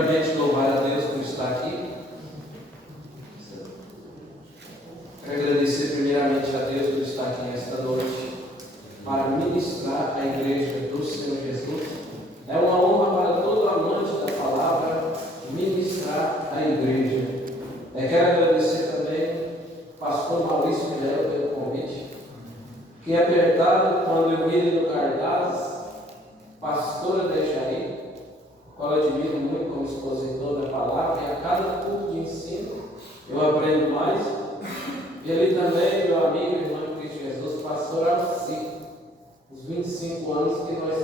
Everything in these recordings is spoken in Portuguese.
Primeiramente, louvar a Deus por estar aqui. Quero agradecer primeiramente a Deus por estar aqui nesta noite para ministrar a igreja do Senhor Jesus. É uma honra para todo amante da palavra ministrar a igreja. Quero agradecer também ao pastor Maurício Vilela pelo convite. Fiquei apertado quando eu vi ele no cartaz, pastora Dejaí, qual eu admiro muito como expositor da palavra, e a cada culto de ensino eu aprendo mais. E ali também, meu amigo e irmão de Cristo Jesus, pastor Alci, os 25 anos que nós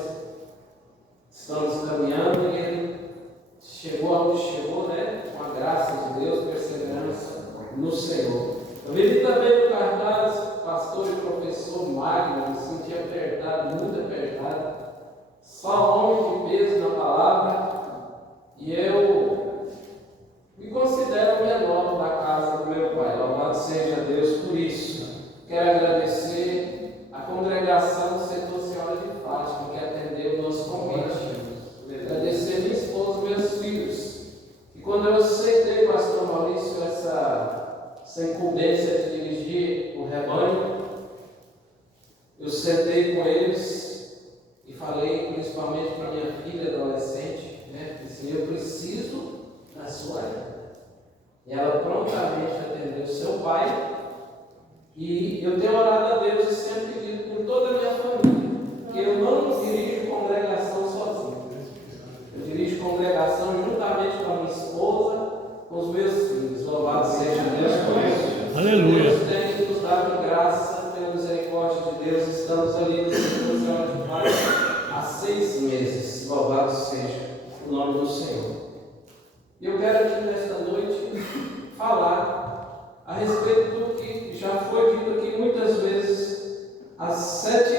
estamos caminhando, e ele chegou aonde chegou, com a graça de Deus, perseverança no Senhor. Eu vi também no cartaz, pastor e professor Magno, me senti apertado, muito apertado, só homem de peso na palavra, e eu me considero o menor da casa do meu pai. Louvado seja Deus por isso. Quero agradecer a congregação do setor Senhora de Fátima, que atendeu o nosso convite. Agradecer minha esposa e meus filhos. E quando eu aceitei, pastor Maurício, essa incumbência de dirigir o rebanho, eu sentei com eles e falei principalmente para minha filha adolescente, disse: eu preciso da sua ajuda. E ela prontamente atendeu seu pai. E eu tenho orado a Deus e sempre pedido por toda a minha família, que eu não dirijo congregação sozinho. Eu dirijo congregação juntamente com a minha esposa, com os meus filhos. Louvado seja Deus por isso. Aleluia. Deus tem nos dado graça, pela misericórdia de Deus. Estamos ali no Senhor Senhora de Paz há 6 meses. Louvado seja o nome do Senhor. E eu quero aqui nesta noite falar a respeito do que já foi dito aqui muitas vezes, as 7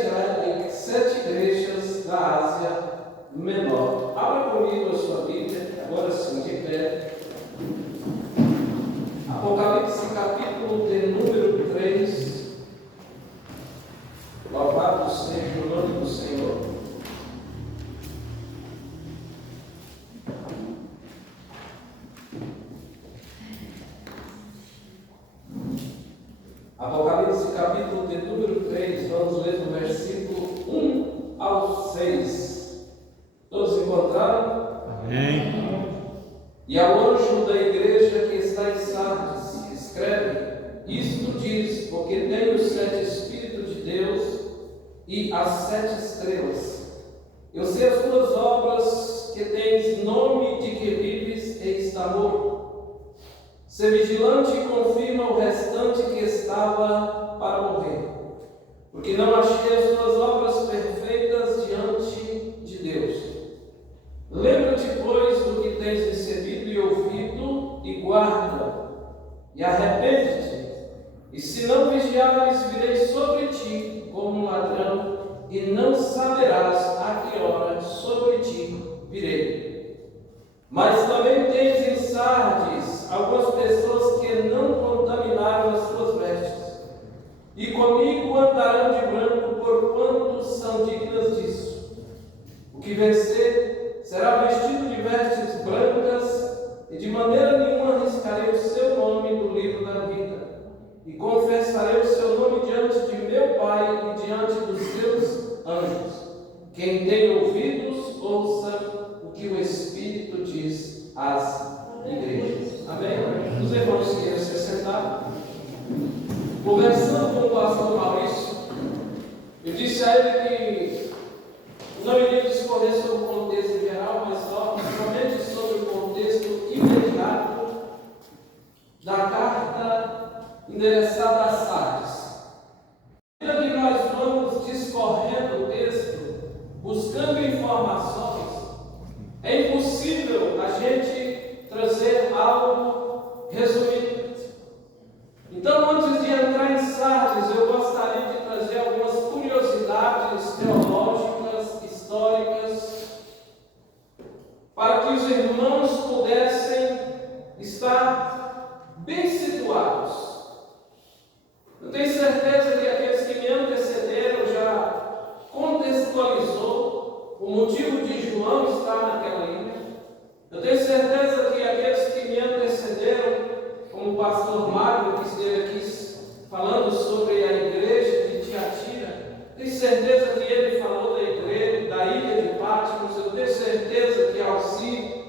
igrejas da Ásia Menor. Abra comigo a sua Bíblia, agora sim, de pé. Apocalipse capítulo de número 3. Louvado seja o nome do Senhor. Apocalipse capítulo de número 3, vamos ler do versículo 1 ao 6. Todos encontraram? Amém. E ao anjo da igreja que está em Sardes, escreve: isto diz, porque tem os 7 Espíritos de Deus e as 7 estrelas. Eu sei as tuas obras, que tens nome de que vives e está morto. Ser vigilante e confirma o restante que estava para morrer, porque não achei as tuas obras perfeitas diante de Deus. Lembra-te, pois, do que tens recebido e ouvido, e guarda, e arrepende-te. E se não vigiares, virei sobre ti como um ladrão, e não saberás a que hora sobre ti virei. Mas também tens em Sardes algumas pessoas que não contaminaram as suas vestes, e comigo andarão de branco, porquanto são dignas disso. O que vencer será vestido de vestes brancas, e de maneira nenhuma arriscarei o seu nome do livro da vida, e confessarei o seu nome diante de meu Pai e diante dos seus anjos. Quem tem ouvidos, ouça o que o Espírito diz às igrejas. Amém? Os irmãos queiram se sentar. Conversando com o pastor Maurício, eu disse a ele que não iria discorrer sobre o contexto geral, mas somente sobre o contexto imediato da carta endereçada a Sardes. Ainda que nós vamos discorrendo o texto, buscando informações, é impossível a gente trazer algo resumido. Então, antes de entrar em Sardes, eu gostaria de trazer algumas curiosidades teológicas, históricas,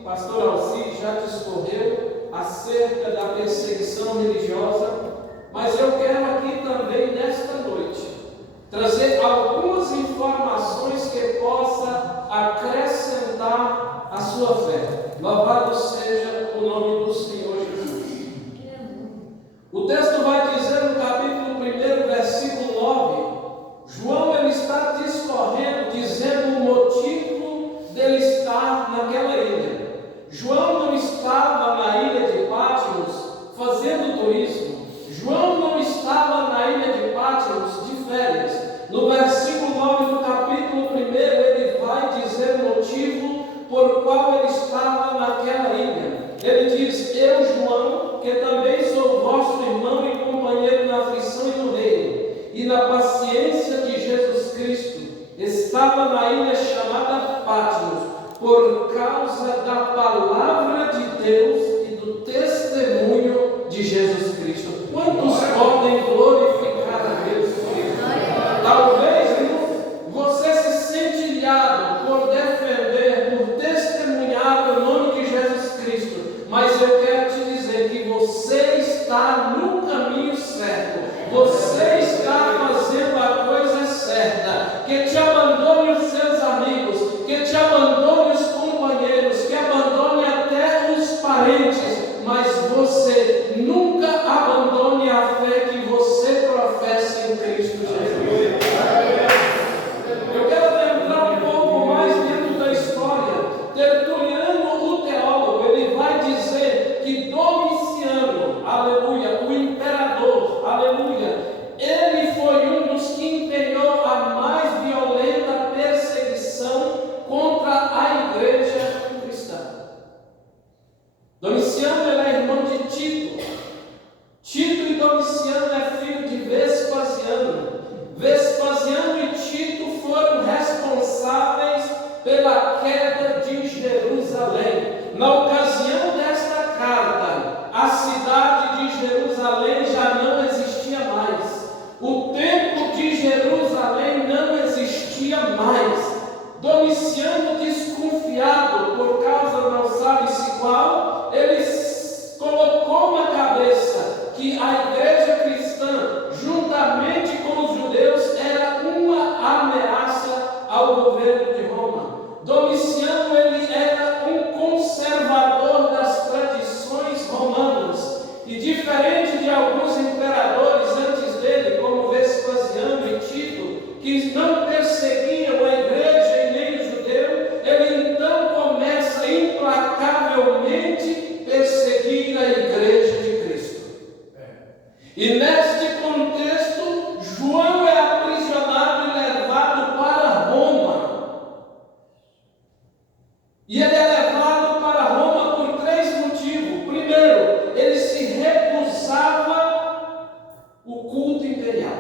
pastor Alci já discorreu acerca da perseguição religiosa, mas eu quero aqui também, nesta noite, trazer algumas informações que possa acrescentar a sua fé. Louvado seja o nome do Senhor Jesus. O texto vai dizer no capítulo 1, versículo 9, João ele está discorrendo, dizendo o motivo dele estar naquela ilha. João não estava na ilha de Patmos fazendo turismo. João não estava na ilha de Patmos de férias. No versículo 9 do capítulo 1, ele vai dizer o motivo por qual ele estava naquela ilha. Ele diz: eu, João, que também sou vosso irmão e companheiro na aflição e no reino, e na paciência de Jesus Cristo, estava na ilha chamada Patmos, por causa da palavra de Deus e do testemunho de Jesus Cristo. Quantos podem glorificar a Deus? Talvez você se sente ilhado por defender, por testemunhar o nome de Jesus Cristo, mas eu quero te dizer que você está no caminho certo, você está fazendo a coisa certa. Que te abandone os seus amigos, que te abandone os companheiros, que abandone até os parentes, mas você nunca abandone a fé que você professa em Cristo Jesus. Eu quero lembrar um pouco mais dentro da história. Tertuliano, o teólogo, ele vai dizer que Domiciano, aleluia, o imperador, aleluia, ele foi um dos que empenhou a mais violenta perseguição contra a igreja cristã. Domiciano ele é irmão de Tito. Tito e Domiciano é filho de Vespasiano. Vespasiano e Tito foram responsáveis pela queda de Jerusalém. Na ocasião desta carta, a cidade de Jerusalém já não existia mais. O templo de Jerusalém não existia mais. Domiciano, desconfiado por causa não sabe-se qual, ele colocou na cabeça que a igreja cristã, juntamente com os judeus, era uma ameaça ao governo de Roma. Domiciano ele era um conservador das tradições romanas, e diferente de alguns imperadores antes dele, como Vespasiano e Tito, que não perseguiam a igreja e nem o judeu, ele então começa implacavelmente perseguir a igreja de Cristo. E neste contexto, João é aprisionado e levado para Roma. E ele é levado para Roma por 3 motivos. Primeiro, ele se recusava o culto imperial.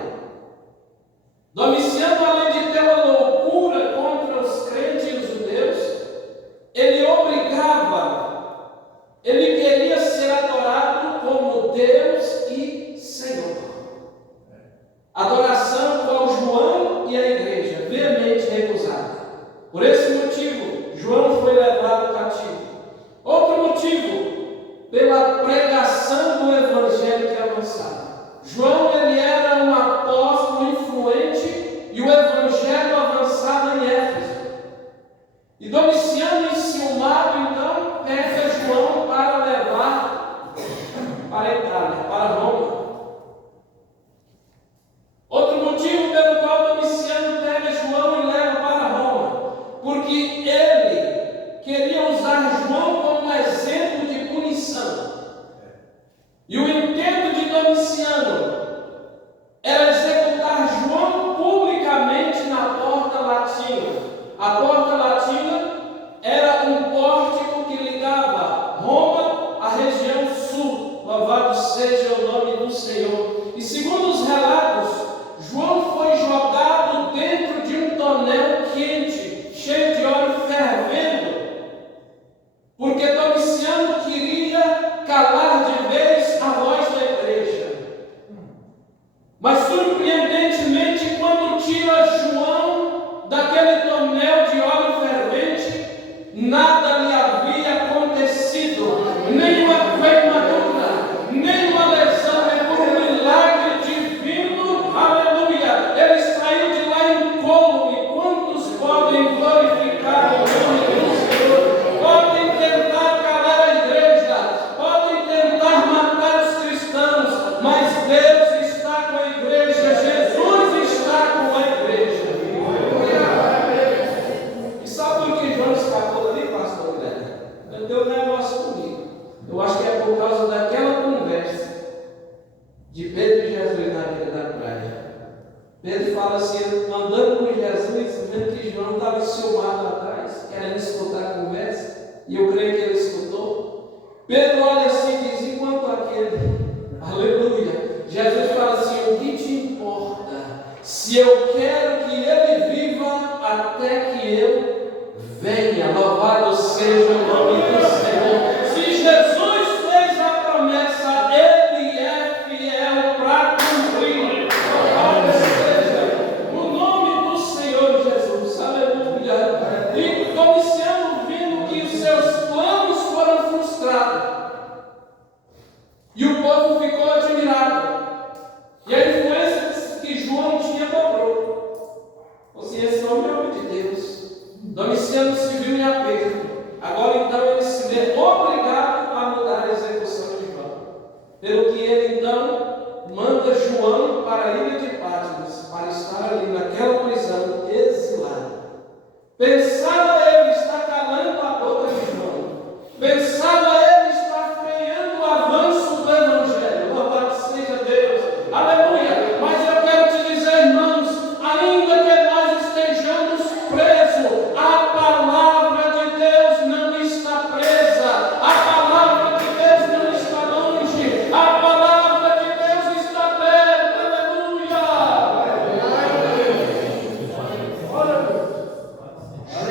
Domiciano, além de ter uma loucura contra os crentes e os judeus, ele obrigava, ele queria ser adorado como Deus e Senhor. Adoração qual João e a igreja veemente recusaram. Por esse motivo, João foi levado cativo. Outro motivo, pela pregação do evangelho que avançava. João ele era um apóstolo influente e o evangelho avançava em Éfeso. E Domiciano, enciumado, então pega João para levar para a Itália, para Roma. Outro motivo pelo qual Domiciano pega João e leva para Roma, porque ele queria usar João como exemplo de punição. E o intento de Domiciano era executar João publicamente na Porta Latina. A Porta Latina era um pórtico que ligava Roma à região sul. Louvado seja o nome do Senhor. E segundo os relatos, João foi jogado dentro de um tonel quente, cheio de óleo fervendo, porque Domiciano queria calar de vez a voz da igreja. Mas surpreendentemente, quando tira João daquele tonel de óleo fervente, nada lhe havia acontecido. Eu acho que é por causa daquela conversa de Pedro e Jesus na beira da praia. Pedro fala assim, andando com Jesus, vendo que João estava enciumado atrás, querendo escutar a conversa, e eu creio que ele escutou. Pedro olha assim e diz, enquanto aquele, aleluia, Jesus fala assim, o que te importa? Se eu quero que ele viva até que eu venha, louvado seja o nome do Senhor. Se Jesus fez a promessa, ele é fiel para cumprir. Louvado seja o nome do Senhor Jesus, aleluia. E Domiciano, vendo que os seus planos foram frustrados, e o povo ficou admirado, e a influência que João tinha dobrou. Ou seja, esse homem é homem de Deus. Domiciano se viu em aperto. Agora então ele se vê obrigado a mudar a execução de João. Pelo que ele então manda João para a ilha de Patmos, para estar ali naquela prisão exilado. Pensava ele estar calando a boca de João. Pensava ele estar freando o avanço do Evangelho. Louvado seja Deus. Aleluia. Mas eu quero te dizer, irmãos, ainda que nós estejamos presos, a palavra de Deus não está presa. A palavra de Deus não está longe. A palavra de Deus está perto. Aleluia.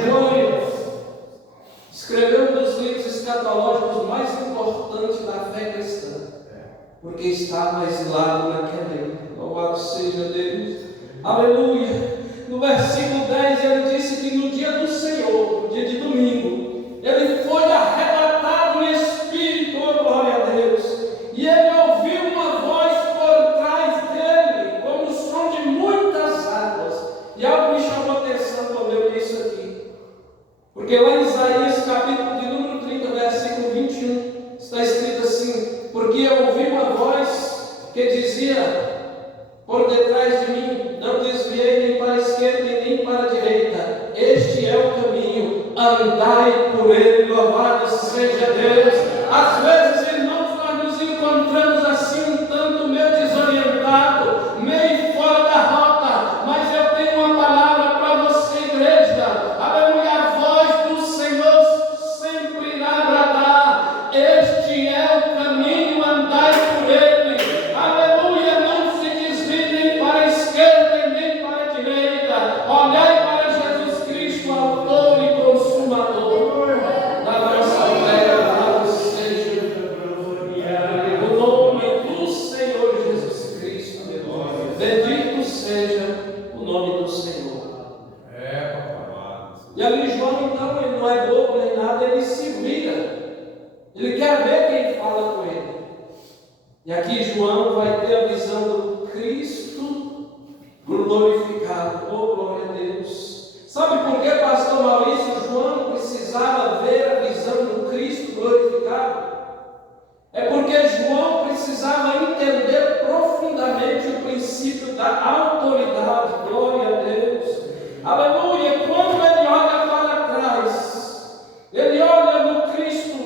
João escreveu um dos livros escatológicos mais importantes da fé cristã, porque estava exilado naquela ilha. Louvado seja Deus. Aleluia. No versículo 10 ele disse que no dia do Senhor, no dia de domingo, ele foi arrebatado em espírito, oh glória a Deus, e ele ouviu uma voz por trás dele, como o som de muitas águas. E algo me chamou a atenção quando eu li isso aqui, porque lá em Isaías capítulo de número 30, versículo 21, está escrito assim: porque eu ouvi uma voz que dizia por detrás de mim, não desviei nem para a esquerda e nem para a direita, este é o caminho, andai por ele, louvado seja Deus. Às vezes, irmãos, nós nos encontramos assim um tanto meio desorientado, meio fora da rota, mas eu tenho uma palavra para você, igreja. Aleluia, a voz do Senhor sempre irá bradar, este é o caminho, andai por ele. Aleluia, não se desvie nem para a esquerda e nem para a direita, olhai para Jesus Cristo, autor e consumador da nossa fé. Louvado seja o nome do Senhor Jesus Cristo. Bendito seja o nome do Senhor. E ali João, então, ele não é bobo nem nada, ele se vira. Ele quer ver quem fala com ele. E aqui João vai ter a visão do Cristo glorificado. Oh, glória a Deus. Sabe por que, pastor Maurício, João precisava ver a visão do Cristo glorificado? É porque João precisava entender profundamente o princípio da autoridade. Glória a Deus. Aleluia. Quando ele olha para trás, ele olha no Cristo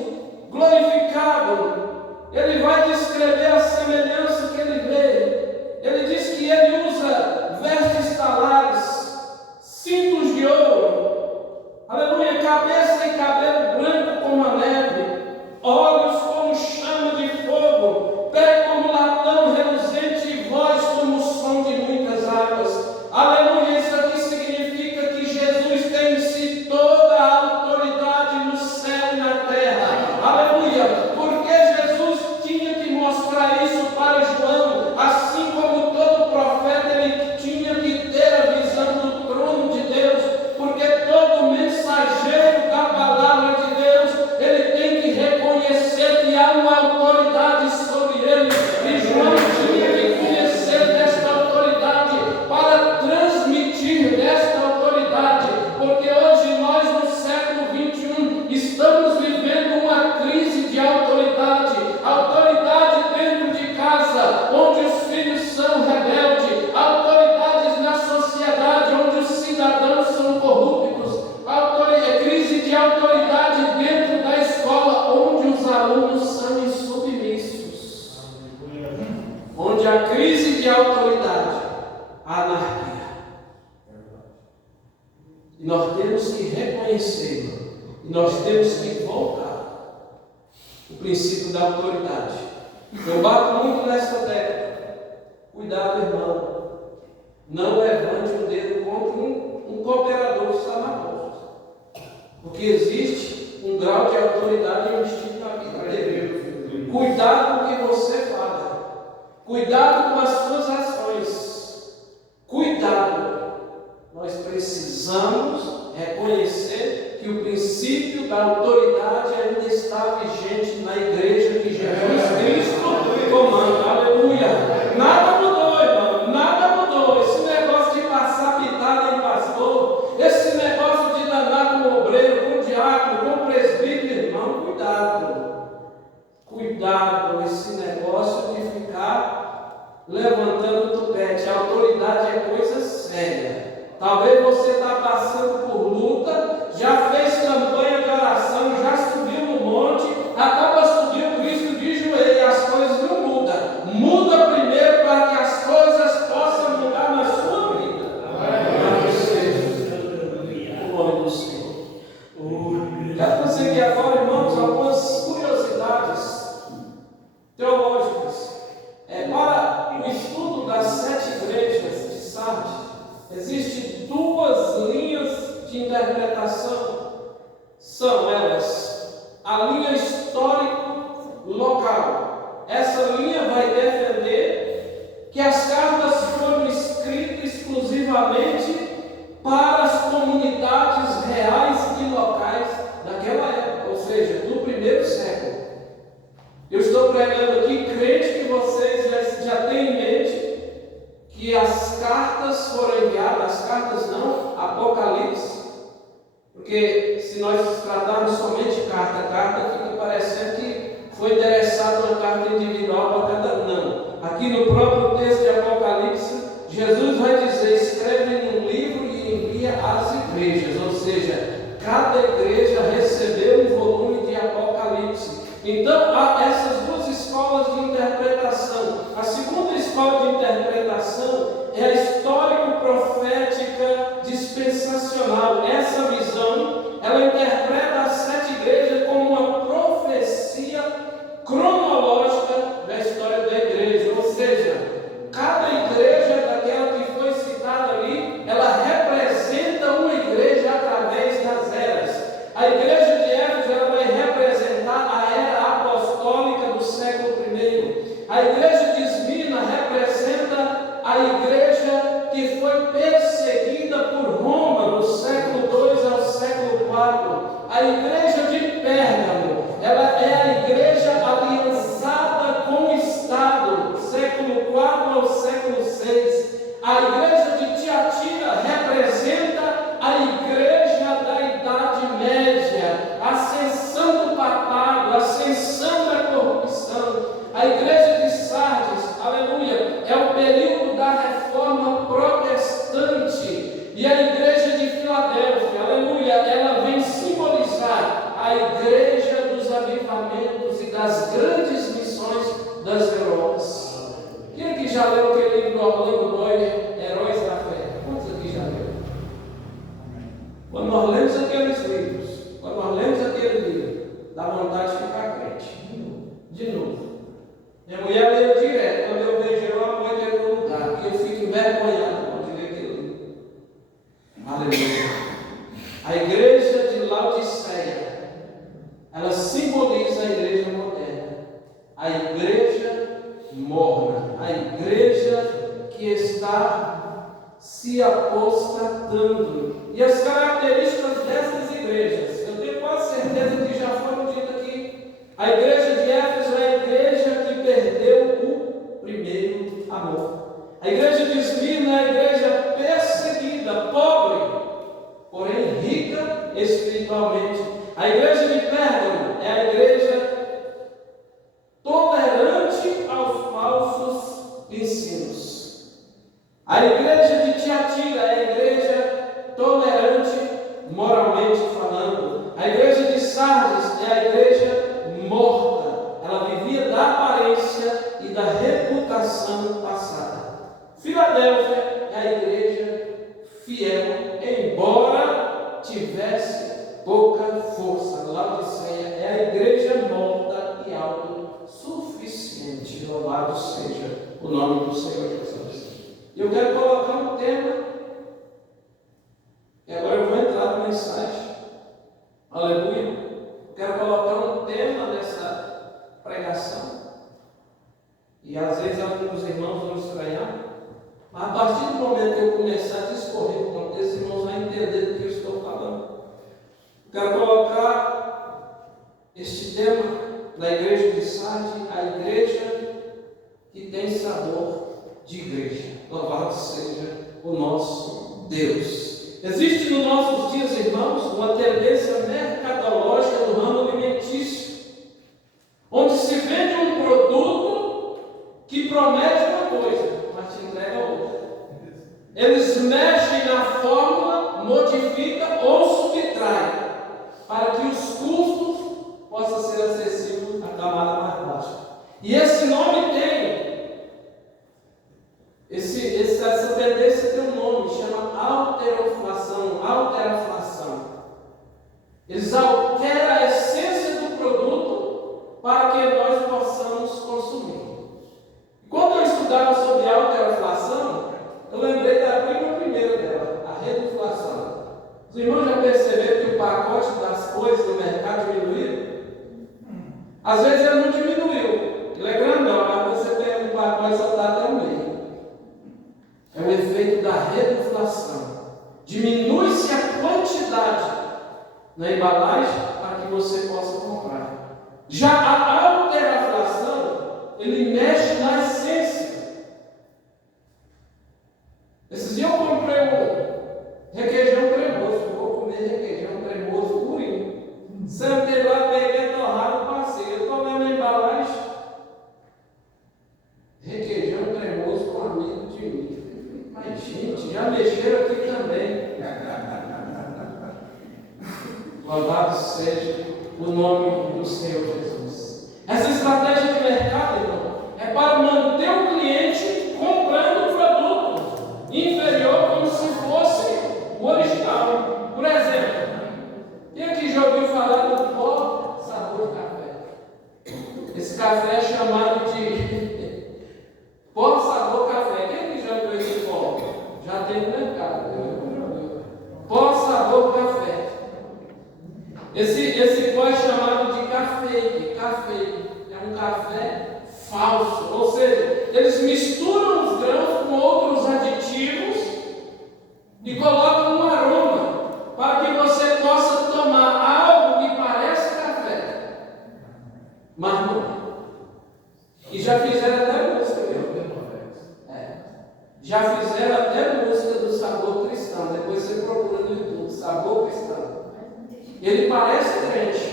glorificado, ele vai descrever a semelhança que ele vê. Ele diz que ele usa vestes talares, cintos de ouro, aleluia, cabeça e cabelo branco como a neve, olhos como chama de fogo, pé como latão reluzente e voz como o som de muitas águas. Aleluia, isso aqui significa que Jesus tem em si toda a autoridade no céu e na terra. Aleluia, porque Jesus tinha que mostrar isso para João, assim como todo profeta ele tinha que ter a visão do trono de Deus, porque todo mensageiro da palavra de Deus, ele tem que reconhecer que há uma autoridade sobre ele, e João tinha que conhecer desta autoridade para transmitir desta autoridade, porque hoje nós no século 21 estamos vivendo uma crise de autoridade, autoridade dentro de casa, onde os filhos são rebeldes, autoridades na sociedade, onde os cidadãos são corruptos, crise de autoridade dentro da escola, onde os alunos são autoridade à anarquia. E nós temos que reconhecê-lo. E nós temos que voltar o princípio da autoridade. Eu bato muito nessa tecla. Cuidado, irmão. Não levante o dedo contra um cooperador que está na porta. Porque existe um grau de autoridade investido na vida dele. Cuidado com o que você fala. Cuidado com as suas ações. Cuidado. Nós precisamos reconhecer que o princípio da autoridade ainda está vigente na igreja que Jesus Cristo comanda. Aleluia! Nada mudou, irmão. Nada mudou. Esse negócio de passar pitada em pastor, esse negócio de danar com obreiro, com diácono, com presbítero, irmão, cuidado. Cuidado esse negócio de ficar levantando o tupete. A autoridade é coisa séria. Talvez você está passando por luta, já fez campanha de oração, já subiu no monte, acaba subindo Cristo de joelho e as coisas não mudam. Muda primeiro para que as coisas possam mudar na sua vida. O nome do Senhor. Quero trazer aqui agora, irmãos, algumas curiosidades teológicas. Para o estudo das 7 igrejas de Sardes, existem 2 linhas de interpretação. São elas a linha histórico-local. Essa linha vai defender que as cartas foram escritas exclusivamente para as comunidades reais e locais daquela época, ou seja, do primeiro século. Eu estou pregando aqui, crente que vocês já têm em mente que as cartas foram enviadas, as cartas não, Apocalipse, porque se nós tratarmos somente carta, fica parecendo que foi endereçada uma carta individual para cada um. Não. Aqui no próprio texto de Apocalipse, Jesus vai dizer: escreve num livro e envia às igrejas, ou seja, cada igreja recebeu um volume de Apocalipse. Então, há essas 2 escolas de interpretação. A segunda escola de interpretação é a histórico-profética dispensacional. Essa visão, ela interpreta as 7 igrejas como uma profecia cronológica da história da igreja. Ou seja, cada igreja daquela que foi citada ali, ela representa uma igreja através das eras. A igreja de Éfeso, ela vai representar a era apostólica do século I. A igreja de Esmirna representa a igreja que foi perseguida por Roma no século II ao século IV. A igreja de Pérgamo, ela é a igreja aliançada com o Estado, século IV ao século VI. A igreja de Tiatira representa a igreja da Idade Média, a ascensão do papado, a ascensão da corrupção. A igreja de Sardes, aleluia, é o período da reforma protestante. E a igreja de Filadélfia, aleluia, ela vem simbolizar a igreja dos avivamentos e das grandes missões das Europas. Quem aqui já leu aquele livro do Orlando Boyer, Heróis da Fé? Quantos aqui já leram? Quando nós lemos aqueles livros, dá vontade de ficar crente. De novo. Minha mulher leu direto. Quando eu vejo ela, pode ir no lugar, porque eu fico envergonhado quando ler aquele livro. Aleluia. A igreja de Laodiceia, ela simboliza a igreja moderna, a igreja morna, a igreja que está se apostatando. E as características dessas igrejas, eu tenho quase certeza que já foram ditas aqui. A igreja de Éfeso é a igreja que perdeu o primeiro amor. A igreja de Esmirna é a igreja perseguida, pobre, porém rica espiritualmente. A igreja de Pérgamo é a igreja tolerante aos falsos ensinos. A igreja de Tiatira é a igreja tolerante moralmente falando. A igreja de Sardes é a igreja morta. Ela vivia da aparência e da reputação passada. existe. Louvado seja o nome do Senhor Jesus. E eu quero colocar um tema, e agora eu vou entrar na mensagem. Aleluia. Eu quero colocar um tema nessa pregação. E às vezes alguns irmãos vão estranhar. Mas a partir do momento que eu começar a discorrer o contexto, os irmãos vão entender do que eu estou falando. Eu quero colocar este tema na igreja de Sardes, a igreja que tem sabor de igreja. Louvado seja o nosso Deus. Existe nos nossos dias, irmãos, uma tendência mercadológica no ramo alimentício, onde se vende um produto que promete uma coisa, mas te entrega outra. Eles mexem na fórmula, modificam ou subtraem, para que os custos possam ser acessíveis à camada mais baixa. E esse nome tem, essa tendência tem um nome, chama alteraflação. Eles alteram a essência do produto para que nós possamos consumir. Quando eu estudava sobre alteraflação, eu lembrei da prima primeira dela, a reduflação. Os irmãos já perceberam que o pacote das coisas no mercado diminuiu? Às vezes ele não diminuiu, ele é grandão, mas você pega um pacote e só está até o meio. É o efeito da reduflação. Diminui-se a quantidade na embalagem para que você possa comprar. Já a alteraflação, ele mexe na essência. Esses dias eu comprei um requeijão cremoso. Eu vou comer requeijão cremoso purinho. Sentei lá, peguei torrado, passei. Eu tomei na embalagem. Requeijão cremoso com um amigo de mim. Mas, gente, já mexeram aqui também. Louvado seja o nome do Senhor Jesus. Essa estratégia de mercado, irmão, é para manter o cliente comprando o produto inferior como se fosse o original. Por exemplo, quem aqui já ouviu falar do pó sabor de café? Esse café é chamado de pó sabor café. Quem aqui já ouviu esse pó? Já tem no mercado. Pó sabor café. Esse pó é chamado de café. É um café falso. Ou seja, eles misturam os grãos com outros aditivos e colocam um aroma para que você possa tomar algo que parece café, mas não é. E já fizeram até música, viu? Já fizeram até música do sabor cristão. Depois você procura no YouTube, sabor cristão. Ele parece crente,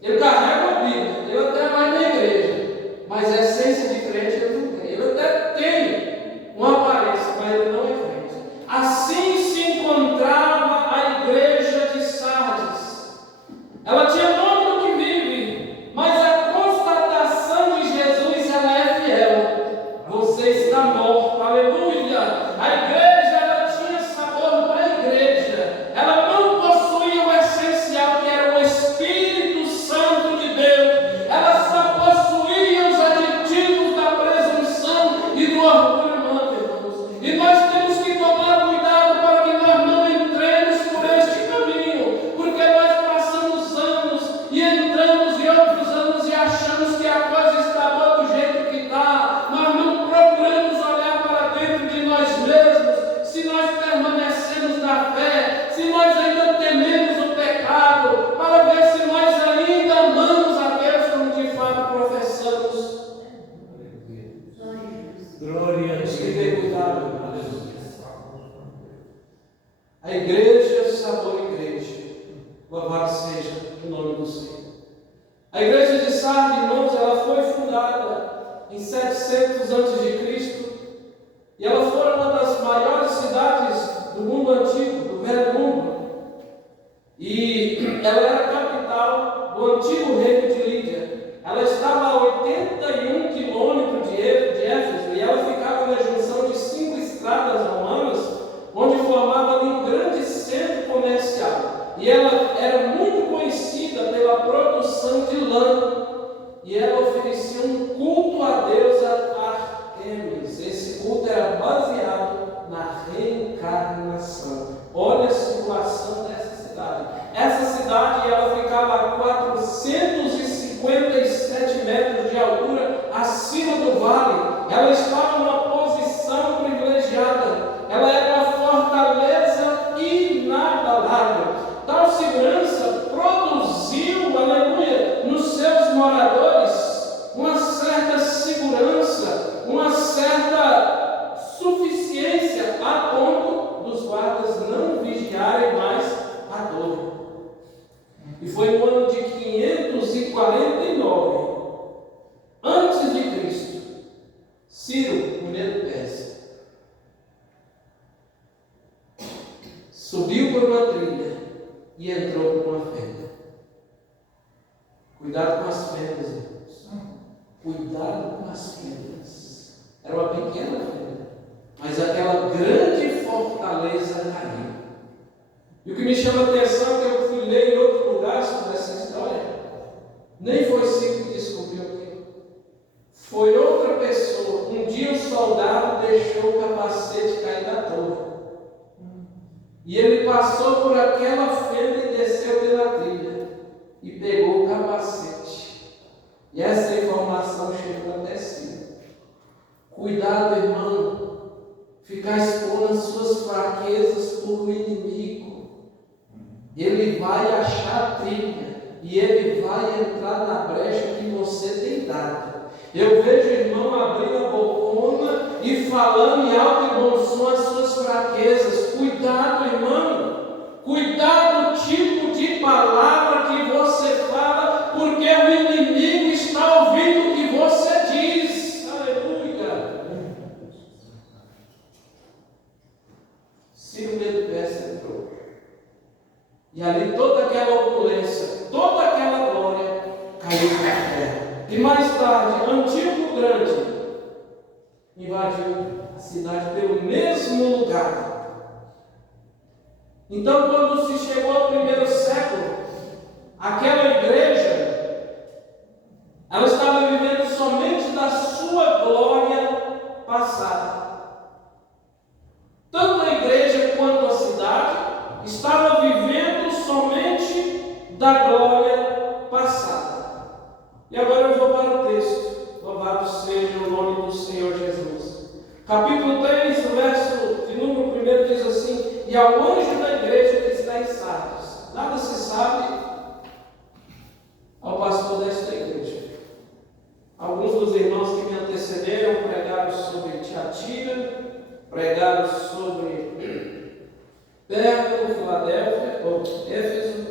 ele carrega a Bíblia, ele até vai na igreja, mas a essência de crente ele não tem. Ele até tem uma aparência, mas ele não é crente. Assim se encontrava a igreja de Sardes. Ela tinha nome do que vive, mas a constatação de Jesus ela é fiel. Você está morto, aleluia. A igreja ela tinha sabor da igreja. Ela não possuía o essencial que era o Espírito Santo de Deus. Ela só possuía os aditivos da presunção e do orgulho humano, irmãos. E nós temos que tomar cuidado para que nós não entremos por este caminho, porque nós passamos anos e entramos em outros anos e achamos que a coisa está boa do jeito que está. Nós não procuramos olhar para dentro de nós mesmos, se nós permanecemos na fé, se nós ainda tememos o pecado, para ver se nós ainda amamos a Deus como de fato professamos. Glória a Temos que Deus. ter cuidado. A igreja, sabor igreja. Louvado seja o nome do Senhor. A igreja de Sardes, irmãos, ela foi fundada em 700 a.C. e ela foi uma das maiores cidades do mundo antigo, do velho mundo. E ela era a capital do antigo reino de Lídia. Ela estava a 81 quilômetros de Éfeso e ela ficava na junção de 5 estradas romanas, onde formava ali um grande centro comercial. E ela era muito conhecida pela produção de lã. E ela oferecia um culto a moradores uma certa segurança, uma certa suficiência, a ponto dos guardas não vigiarem mais a torre. E foi no ano de 549 antes de Cristo, Ciro, o Medo-Persa, subiu por uma trilha e entrou por uma fenda. Cuidado com as fendas, irmãos. Cuidado com as fendas. Era uma pequena fenda, mas aquela grande fortaleza caiu. E o que me chama a atenção é que eu fui ler em outro lugar sobre essa história. Nem foi Ciro que descobriu aquilo. Foi outra pessoa. Um dia o soldado deixou o capacete cair da torre. E ele passou por aquela fenda e desceu pela trilha. E pegou o capacete. E essa informação chegou até si. Cuidado, irmão. Ficar expondo as suas fraquezas por um inimigo. Ele vai achar a trilha. E ele vai entrar na brecha que você tem dado. Eu vejo o irmão abrindo a bocona e falando em alto e bom som as suas fraquezas. Cuidado, irmão. Cuidado do tipo de palavra que você fala, porque o inimigo está ouvindo o que você diz. Aleluia. Ciro Medo-Persa entrou. E ali toda aquela opulência, toda aquela glória caiu na terra. E mais tarde, Antíoco Grande invadiu a cidade pelo mesmo lugar. Então, quando se chegou ao primeiro século, aquela igreja, ela estava vivendo somente da sua glória passada. Tanto a igreja quanto a cidade estava vivendo somente da glória passada. E agora eu vou para o texto. Louvado seja o nome do Senhor Jesus. Capítulo 3, o verso de número 1 diz assim: e ao anjo da igreja que está em Sardes. Nada se sabe ao pastor desta igreja. Alguns dos irmãos que me antecederam pregaram sobre Tiatira, pregaram sobre Pérgamo, Filadélfia, ou Éfeso,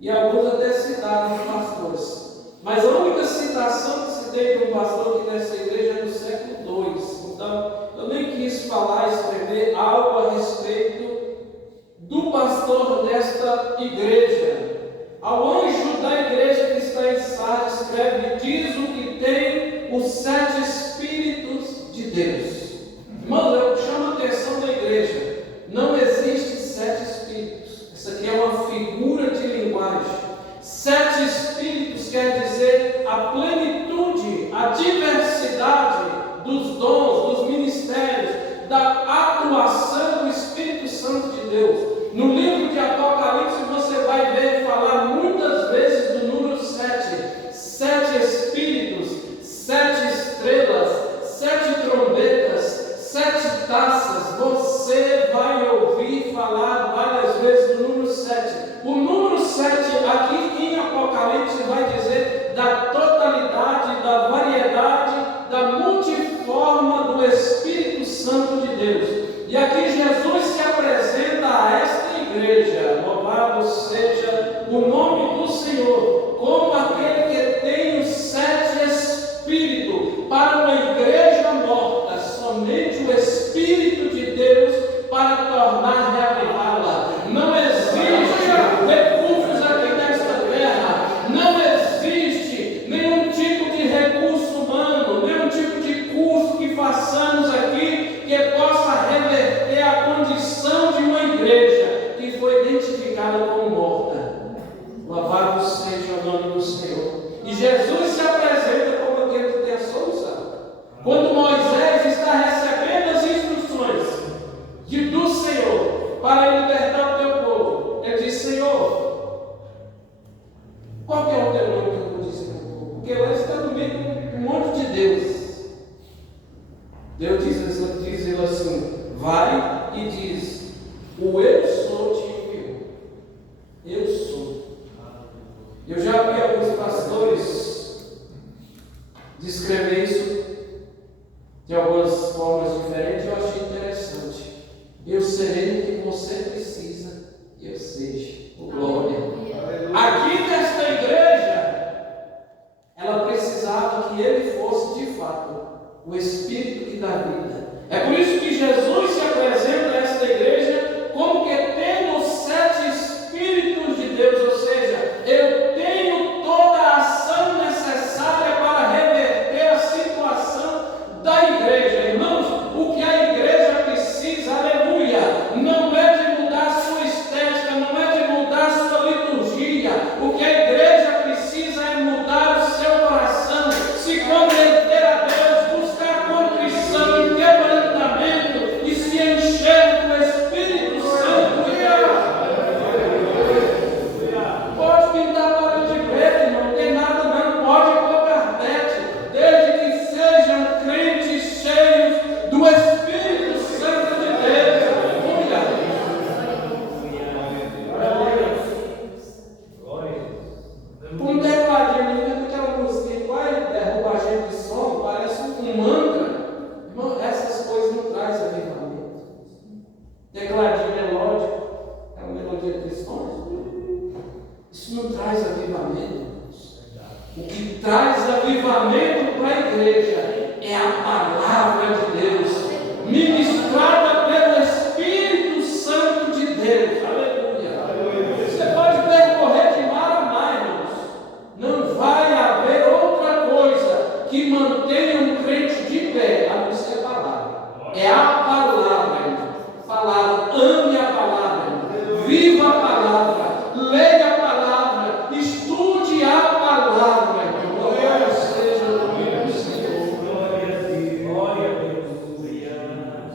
e alguns até citaram pastores. Mas a única citação que se tem de um pastor aqui nessa igreja é do século II. Então, eu nem quis falar, escrever algo a respeito do pastor desta igreja. Ao anjo da igreja que está em Sardes, escreve: diz o que tem os 7 Espíritos de Deus. Irmãos, eu chamo a atenção da igreja. Não existe 7 Espíritos. Essa aqui é uma figura de linguagem. 7 Espíritos quer dizer a plenitude, a diversidade dos dons, dos ministérios, da atuação do Espírito Santo de Deus. No livro de Apocalipse você vai ver falar muitas vezes do número 7. 7 Espíritos, 7 estrelas, 7 trombetas, 7 taças. Você vai ouvir falar várias vezes do número 7. O número 7 aqui em Apocalipse vai dizer da totalidade, da variedade, da multiforma do Espírito Santo de Deus. E aqui Jesus se apresenta a esta igreja, louvado seja o nome do Senhor, como aquele que tem os 7 Espíritos. Para uma igreja morta, somente o Espírito de Deus para tornar reavivá-la. Não existe recursos aqui nesta terra, não existe nenhum tipo de recurso humano, nenhum tipo de curso que façamos aqui que possa reverter a condição de uma igreja que foi identificada como morta. Louvado seja o nome do Senhor. E Jesus se apresenta como aquele que tem a solução. Quando Moisés está recebendo as instruções do Senhor para libertar o teu povo, ele diz: Senhor, qual que é o teu nome que eu vou dizer ao povo? Porque lá está no meio de um monte de deuses. Deus diz ele assim: vai e diz, o eu sou te enviou. Eu sou. Eu já vi alguns pastores descrever isso de algumas formas diferentes, eu achei interessante. Eu serei o que você precisa que eu seja. Glória. Aqui nesta igreja, ela precisava que ele fosse de fato o Espírito que dá vida. É por isso que Jesus se apresenta a esta igreja como que tendo os 7 Espíritos de Deus, ou seja, eu tenho toda a ação necessária para reverter a situação da igreja. Irmãos, o que a igreja precisa, aleluia, não é de mudar a sua estética, não é de mudar a sua liturgia. O que a igreja precisa é mudar o seu coração, se converter a Deus, buscar contrição e quebrantamento e se encher do Espírito Santo de Deus. Pode pintar a parede verde, não tem nada não, pode pôr carpete, desde que sejam crentes cheios do Espírito Santo de Deus. Um tecladinho ali, aquela música que vai derrubar a gente de sono, parece um mantra. Irmão, essas coisas não trazem avivamento. Tecladinho melódico, é uma melodia cristã. Isso não traz avivamento. O que traz avivamento para a igreja é a palavra de Deus, ministrada pelo Espírito Santo de Deus. Aleluia. Você pode percorrer de mar a mar, irmãos. Não vai haver outra coisa que mantenha um crente de pé a não ser a palavra. É a palavra, irmão. Palavra, ame a palavra, irmão. Viva a palavra, leia a palavra, estude a palavra, irmão. Glória seja o nome do Senhor.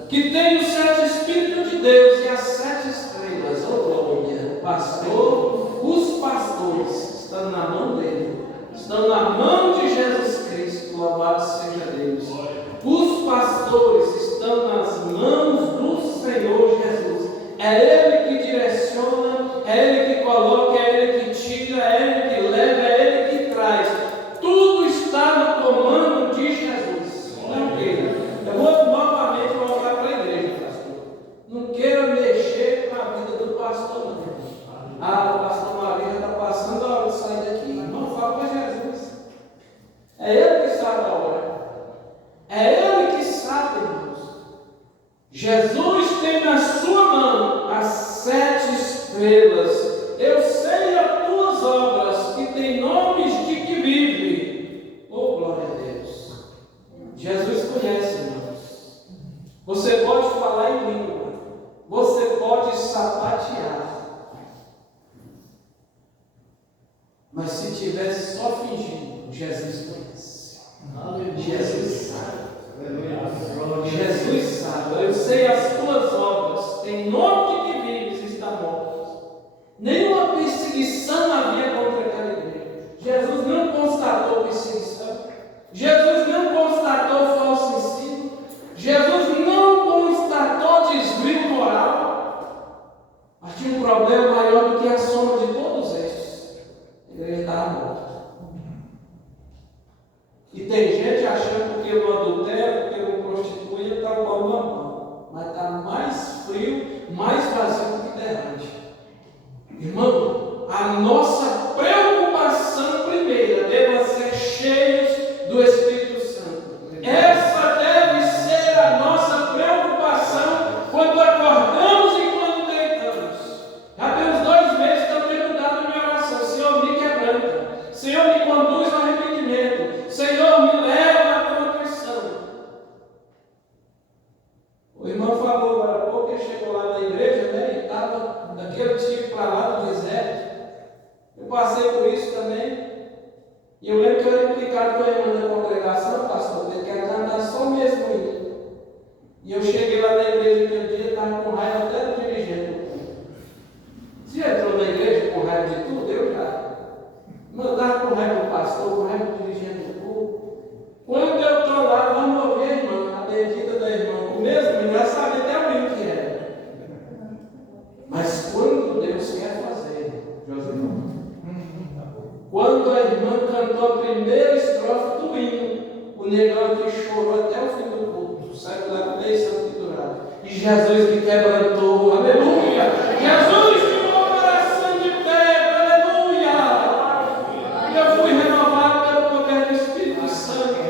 Que tem os 7 Espíritos de Deus e as 7 estrelas, oh glória. Pastor, os pastores estão na mão dele, estão na mão de Jesus Cristo, louvado seja Deus. Os pastores estão nas mãos do Senhor Jesus. É Ele que direciona, é Ele que coloca, é Ele que tira, é Ele que leva, é Ele que traz. Tudo está no comando de Jesus. Não queira. Eu vou novamente voltar para a igreja, pastor. Não queira mexer com a vida do pastor, não. Ah, o pastor Maria está passando a hora de sair daqui. Não fala para Jesus. É Ele que sabe a hora. É Ele que sabe, irmãos. Jesus tem na sua mão as 7 estrelas. Eu sei as tuas obras, que tem nomes de que vive. Oh, glória a Deus. Jesus conhece, irmãos. Você pode falar em língua. Você pode sapatear. Mas se tivesse só fingindo, Jesus conhece. Jesus sabe. Jesus sabe. Eu sei as tuas obras. Em nome de que vives está morto. Nenhuma perseguição havia contra aquela igreja. Jesus não constatou perseguição. Jesus não constatou falso ensino. Jesus não constatou desvio moral. Mas tinha um problema maior do que a soma de todos estes. A igreja estava morta. E tem gente achando que eu não adultero, que eu não prostituo, está com a mão na mão. Mas está mais frio, mais vazio do que derrante. Irmão, a nossa preocupação primeira deve ser cheios do Espírito Santo. Essa deve ser a nossa preocupação quando acordamos e quando deitamos. Já tem uns 2 meses que eu tenho mudado minha oração. Senhor, me quebranta. Senhor, me conduz ao arrependimento. Senhor, me leva à contrição. O irmão falou agora há pouco que chegou lá na igreja, né? E estava daquele tipo para lá do deserto. negão que chorou até o fim do culto, saiu lá bem santificado. E Jesus que quebrantou, aleluia! Jesus tirou o coração de pedra, aleluia! E eu fui renovado pelo poder do Espírito Santo.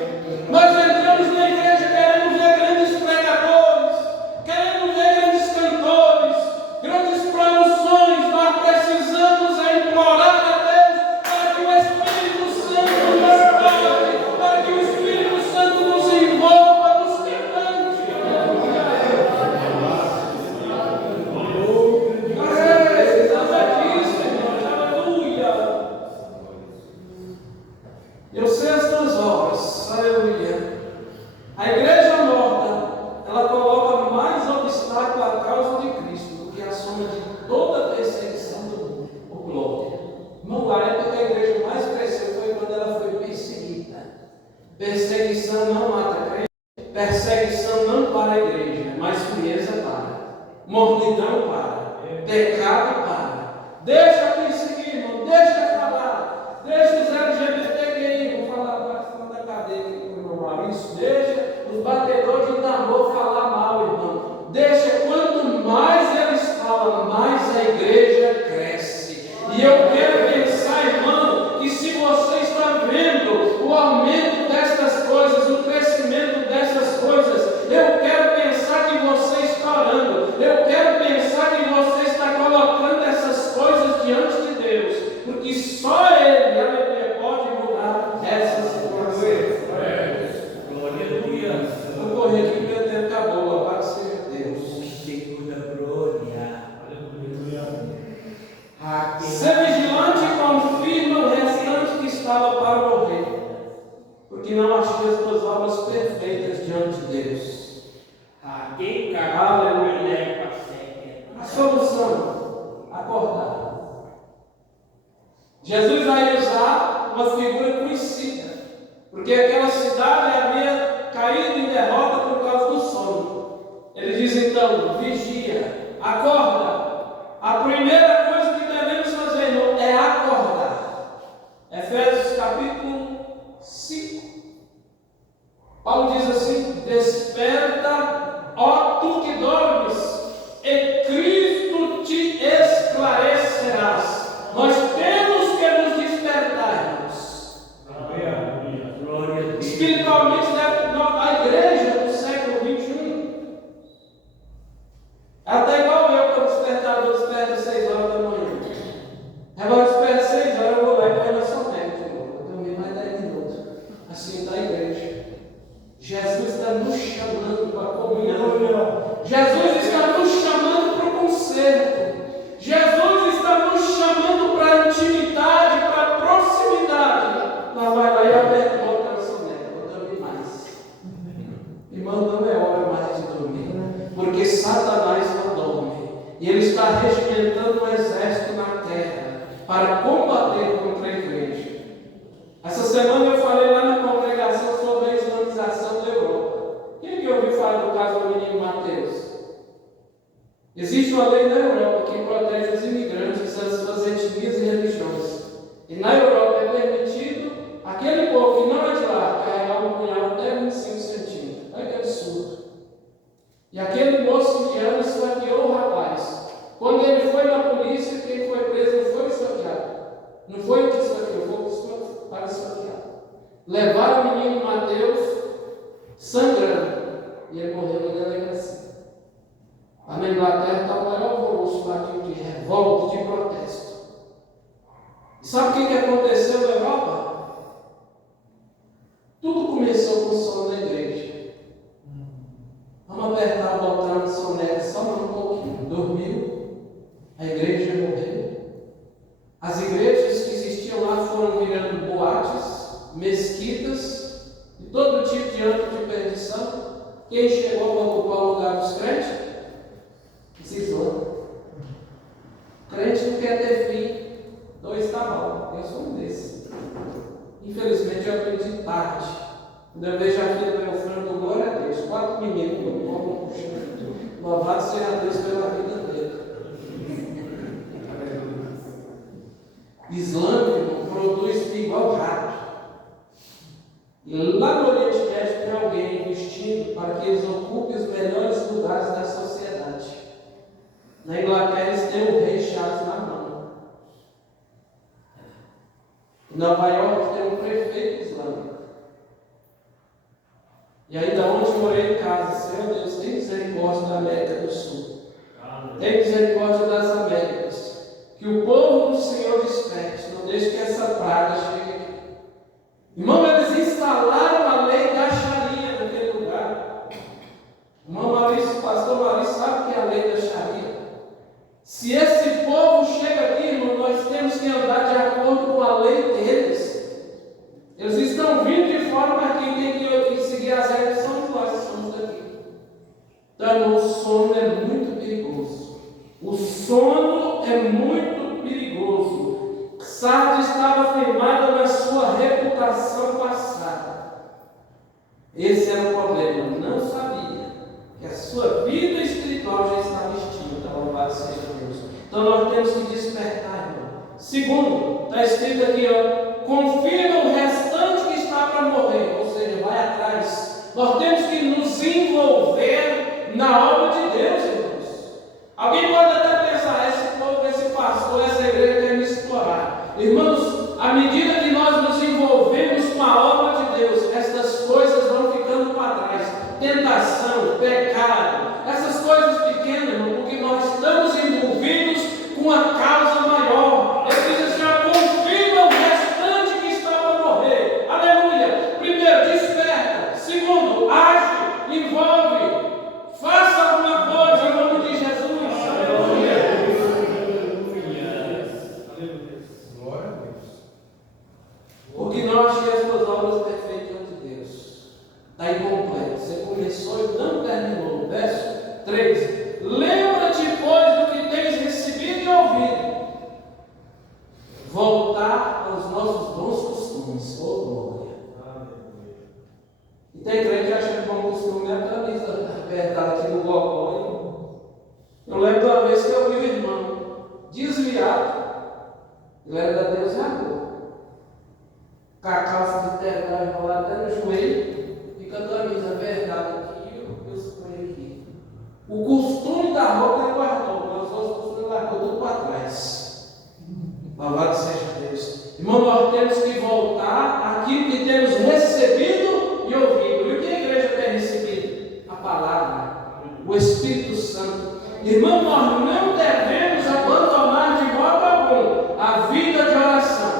Nós entramos na igreja querendo ver grandes pregadores, querendo ver grandes cantores, grandes promoções. Nós precisamos implorar a Deus para que o Espírito Santo nos toque, para que o Espírito Santo nos envolva, nos quebrante. Eu sei as tuas obras, aleluia. A igreja morta, ela coloca mais obstáculo à causa de Cristo do que a soma de toda a perseguição do mundo. O glória. Irmão, a época que a igreja mais cresceu foi quando ela foi perseguida. Perseguição não mata crente, perseguição não para a igreja, mas frieza para, mornidão para, pecado para. Deixa perseguir, irmão, deixa falar, deixa os LGBTQI, vou falar da cadeia aqui com o irmão Maurício, deixa os batedores de tambor falar mal, irmão. Deixa, quanto mais eles falam, mais a igreja cresce. E eu quero pensar, irmão, que se você está vendo o aumento destas coisas, o crescimento dessas coisas, eu quero pensar que você está orando, eu quero pensar que você está colocando essas coisas diante de Deus, porque só Ele, aleluia, pode mudar essa situação. Glória a Deus. Vou correr aqui porque o tempo acabou, louvado seja Deus. Segunda glória. Ser vigilante e confirma o restante que estava para morrer, porque não achei as tuas obras perfeitas diante de Deus. Aleluia. A solução, acordar. Jesus vai usar uma figura conhecida, porque aquela cidade havia caído em derrota por causa do sono. Ele diz então: vigia, acorda. A primeira coisa que devemos fazer, irmão, é acordar. Efésios capítulo 5. Paulo diz assim: desperta, ó tu que dormes, e Cristo te esclarecerás. Nós temos que nos despertar, irmãos. Glória a Deus. Espiritualmente, a igreja do século 21 ela está igual eu, quando o despertador desperta às 6 horas da manhã. Agora desperta às 6 horas, eu vou lá e põe na soneca de novo. Eu dormi mais 10 minutos. Assim está a igreja. Jesus está nos chamando para a comunhão. Jesus está nos chamando para o conserto. Jesus está nos chamando para a intimidade, para a proximidade. Mas vai lá e aperta a boca na soneca. Vou dormir mais. Irmão, não é hora mais de dormir. Porque Satanás não dorme. E ele está regimentando um exército na terra para combater contra a igreja. Essa semana eu falei lá na congregação sobre a islamização da Europa. Quem que ouviu falar do caso do menino Mateus? Existe uma lei na Europa que protege os imigrantes das suas etnias e religiões. E na Europa é permitido aquele povo que não é de lá carregar um punhal até 25 centímetros. Olha que absurdo. E aquele moço indiano esfaqueou o rapaz. Quando ele foi na polícia, quem foi preso não foi esfaqueado. Não foi o que esfaqueou, foi o para esfaquear. Levaram o menino Mateus sangrando. E ele morreu na delegacia. Lá na Inglaterra está o maior alvoroço lá de revolta, de protesto. E sabe o que aconteceu na Europa? Tudo começou com o sono da igreja. Vamos apertar o botão de soneca só um pouquinho. Dormiu, a igreja morreu. As igrejas que existiam lá foram virando boates, mesquitas e todo tipo de âmbito de perdição. Quem chegou para ocupar o lugar dos crentes? Precisou. O crente não quer ter filho. 2 está bom. Eu sou um desses. Infelizmente eu aprendi tarde. Quando eu vejo a filha do meu frango, glória a Deus. 4 meninos, meu povo puxando. Louvado seja Deus pela vida dele. Islâmico produz igual rato. E lá no Oriente Médio tem alguém investindo para que eles ocupem os melhores lugares da sociedade. Na Inglaterra eles têm o rei Charles na mão. Em Nova York tem um prefeito islâmico. E aí da onde eu morei em casa, Senhor Deus, tem misericórdia da América do Sul. Tem misericórdia das Américas. Que o povo do Senhor desperte, não deixe que essa praga chegue aqui. Irmão, eles instalaram a lei da Sharia naquele lugar. Irmão Maurício, pastor Maurício, sabe o que é a lei da Sharia? Se esse povo chega aqui, irmão, nós temos que andar de acordo com a lei deles. Eles estão vindo de fora, mas quem tem que seguir as regras somos nós que somos daqui. Então, irmão, o sono é muito perigoso. O sono é muito perigoso. Sardes estava firmada na sua reputação passada. Esse era o problema. Não sabia que a sua vida espiritual já estava extinta. Louvado seja Deus. Então nós temos que despertar, irmão. Segundo, está escrito aqui, ó, confia no restante que está para morrer. Ou seja, vai atrás. Nós temos que nos envolver na obra de Deus, irmãos. Alguém pode até pensar, esse povo, esse pastor, essa igreja quer me explorar. Irmãos, à medida que nós nos envolvemos com a obra de Deus, estas coisas vão ficando para trás. Tentação, pecado, essas coisas pequenas, irmão, porque nós estamos envolvidos com a causa maior. Ele diz assim, confirma o restante que está para morrer. Aleluia. Primeiro, desperta. Segundo, age, envolve, faça alguma coisa em nome de Jesus. Porque não achei as tuas obras perfeitas diante de Deus. Está incompleto. Você começou e não terminou. Verso 3. Lembra-te, pois, do que tens recebido e ouvido. Voltar aos nossos bons costumes. Oh, glória. E tem crente que acha que bom costume é a camisa apertada aqui no gogó. Eu lembro de uma vez que eu vi o irmão desviado. Ele era da Deus e amor. Com a calça de terno enrolada até no joelho, e com a camisa apertada aqui e os coelhos aqui. O costume da roupa ele guardou, mas os outros costumes largou tudo para trás. Louvado seja Deus. Irmão, nós temos que voltar àquilo que temos recebido e ouvido. E o que a igreja tem recebido? A palavra, o Espírito Santo. Irmão, nós não devemos abandonar de modo algum a vida de oração.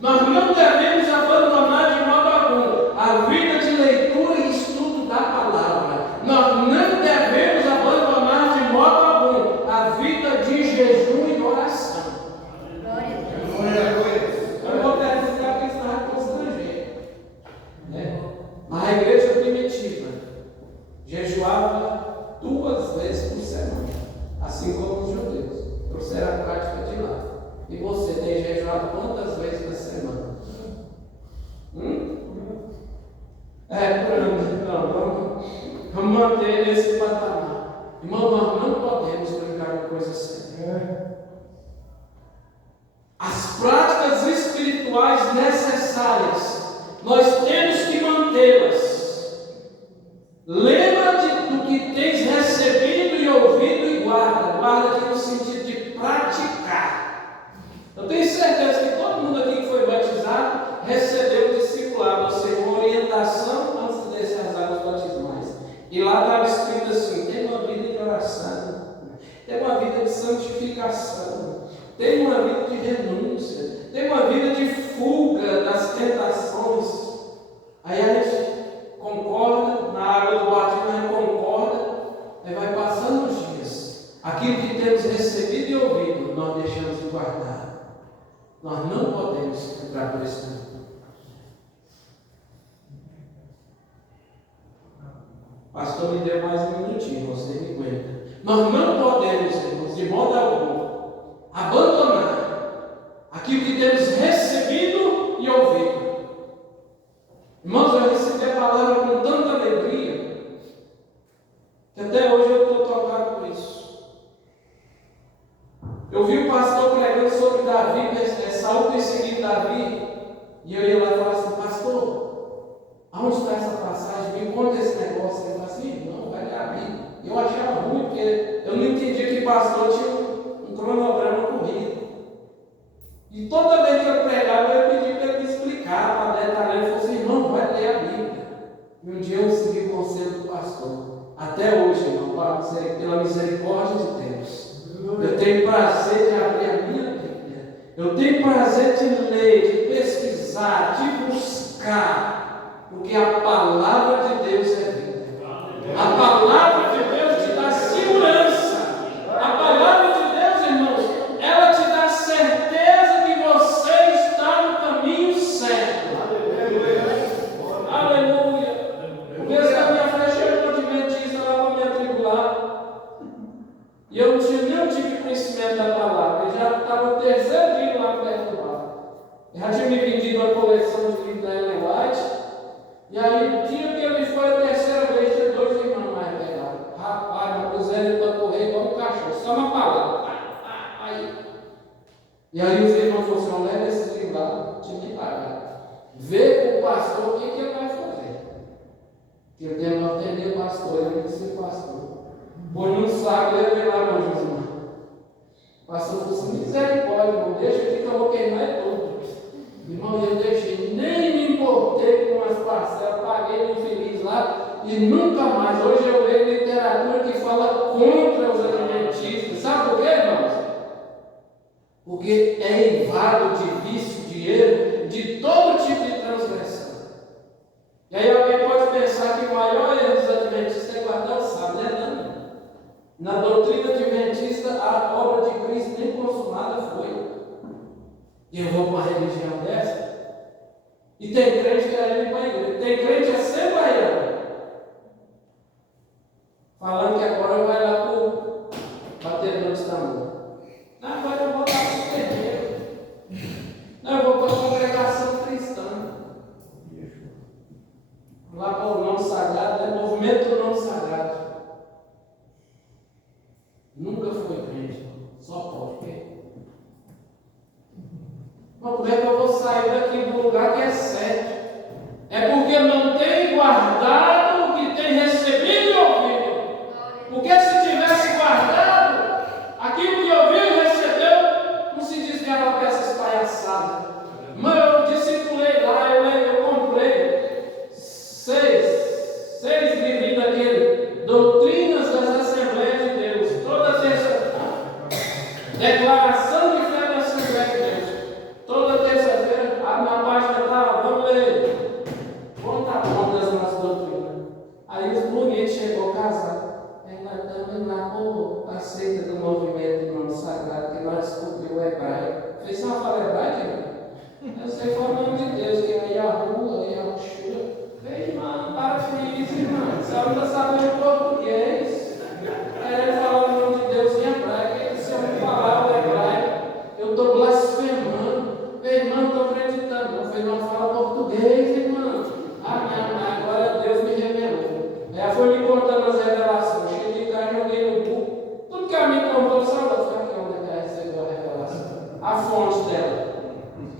Nós não devemos abandonar de modo algum a vida de leitura e estudo da palavra. Nós não devemos abandonar de modo algum a vida de jejum e oração. Glória a Deus. Eu vou perguntar que está constrangido. Mas a igreja primitiva jejuava 2 vezes por semana, assim como os judeus. Trouxeram a prática de lá. E você tem jejuado quantas vezes na semana? Por ano. Então, vamos manter esse patamar. Irmão, nós não podemos brincar com coisa séria. As práticas espirituais necessárias, nós temos que mantê-las. Lembra-te do que tens recebido e ouvido e guarda. Guarda aqui no sentido de praticar. Eu tenho certeza que todo mundo aqui que foi batizado recebeu o discipulado, ou seja, uma orientação antes de descer as águas batismais. E lá estava escrito assim: tem uma vida de oração, tem uma vida de santificação, tem uma vida de renúncia, tem uma vida de fuga das tentações. Aí a gente concorda, na água do batismo a gente concorda, aí vai passando os dias. Aquilo que temos recebido e ouvido, nós deixamos de guardar. Nós não podemos entrar por esse caminho. Pastor, me deu mais um minutinho, você me aguenta. Nós não podemos, irmãos, de modo algum, abandonar aquilo que temos recebido e ouvido. Irmãos, eu recebi a palavra com tanta alegria que até hoje eu estou tocado por isso. Eu vi o pastor pregando sobre Davi, Saul perseguindo Davi, e eu ia lá e falava assim: pastor, Aonde está essa passagem? Me conta esse negócio. Ele fala assim, não, vai ler a Bíblia. Eu achava ruim, porque eu não entendia que pastor tinha um cronograma corrido. E toda vez que eu pregava, eu pedi para ele me explicar, para detalhar. Ele falou assim, irmão, vai ler a Bíblia. E um dia eu segui o conselho do pastor. Até hoje, irmão, pela misericórdia de Deus, eu tenho prazer de abrir a minha Bíblia. Eu tenho prazer de ler, de pesquisar, de buscar, porque a palavra de Deus é vida. A palavra de Deus te dá segurança. A palavra de Deus, irmãos, ela te dá certeza que você está no caminho certo. Aleluia. O mês da minha fé chegou um adventista lá para me atribular. E eu não tinha nenhum tipo de conhecimento da palavra. Eu já estava no terceiro dia lá perto do bar. Eu já tinha me vendido uma coleção de livros da Ellen White. E aí, o dia que ele foi a terceira vez, tinha 2 irmãos mais velhos. Rapaz, eu pusei ele para correr igual um cachorro. Só uma palavra. E aí os irmãos falaram assim, leva esse livro lá, tinha que pagar. Vê com o pastor o que ele vai fazer. Porque eu tenho que atender o pastor, ele tem que ser pastor. Pois não sabe, leve lá, meu Josimar. O pastor falou assim, misericórdia, irmão, deixa aqui que eu vou queimar tudo. Irmão, eu deixei, nem me importei com as parcelas, paguei infeliz lá e nunca mais. Hoje eu leio literatura que fala contra os alimentistas. Sabe por quê, irmãos? Porque é eivado de vício, de erro, de todo tipo de transgressão. E aí alguém pode pensar que o maior erro dos adventistas é guardar o sábado, né? Não. Na doutrina adventista, a obra de Cristo nem consumada foi. E eu vou para uma religião dessa? E tem crente querendo ir para a igreja. Tem crente assembleiano, falando que agora vai lá para o batedor de tambor. Não, agora eu vou lá para o terreiro. Não, eu vou para a congregação cristã. Lá para o nome sagrado, é movimento do nome sagrado. Nunca foi crente, só pode. Mas como é que eu vou sair daqui do lugar que é certo? É porque não tem guardado o que tem recebido e ouvido. Porque se tivesse guardado aquilo que ouviu e recebeu, não se desviava para essas palhaçadas. Mas eu discipulei lá, eu comprei 6 livrinhos daquele, Doutrinas das Assembleias de Deus. Toda terça, declaração de fé da Assembleia de Deus. Toda terça-feira, na página tá, vamos ler. Conta contas nas doutrinas. Aí os bonitos chegou casado. Nós estamos lá com a seita do movimento do nome sagrado, que nós descobrimos o hebraico. Vocês só falam hebraico? Eu sei falar o nome de Deus, que é Yahu, Yahushua. Vem, irmão, para com isso, irmão. Você não está sabendo português. Querendo falar o nome de Deus em hebraico. Se eu não falar o hebraico, eu estou blasfemando. Meu irmão, estou acreditando. Eu falei, não fala português, irmão. Agora Deus me revelou. Ela foi me contando as revelações. Cheguei de cá, joguei no cu. Tudo que ela me contou, sabe? Eu falei, aqui onde é que ela recebeu a revelação? A fonte dela.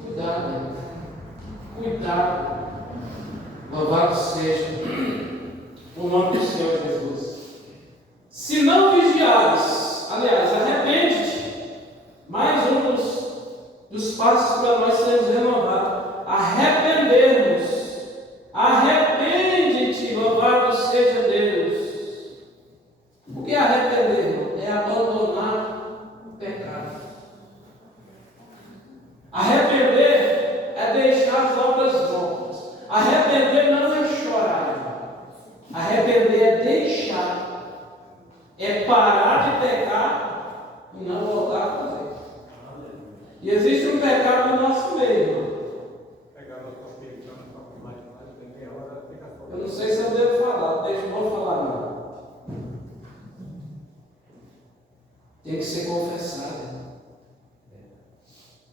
Cuidado, irmão. Cuidado. Louvado seja o nome do Senhor Jesus. Se não vigiares, aliás, arrepende-te. Mais um dos passos para nós sermos renovados. Arrependermos. Arrepende-te, louvado seja Deus. O que é arrepender? É abandonar o pecado. Arrepender é deixar as obras mortas. Arrepender não é chorar. Arrepender é deixar. É parar de pecar e não voltar a fazer. E existe um pecado no nosso meio. Eu não sei se eu devo falar, deixa eu não falar não. Tem que ser confessado.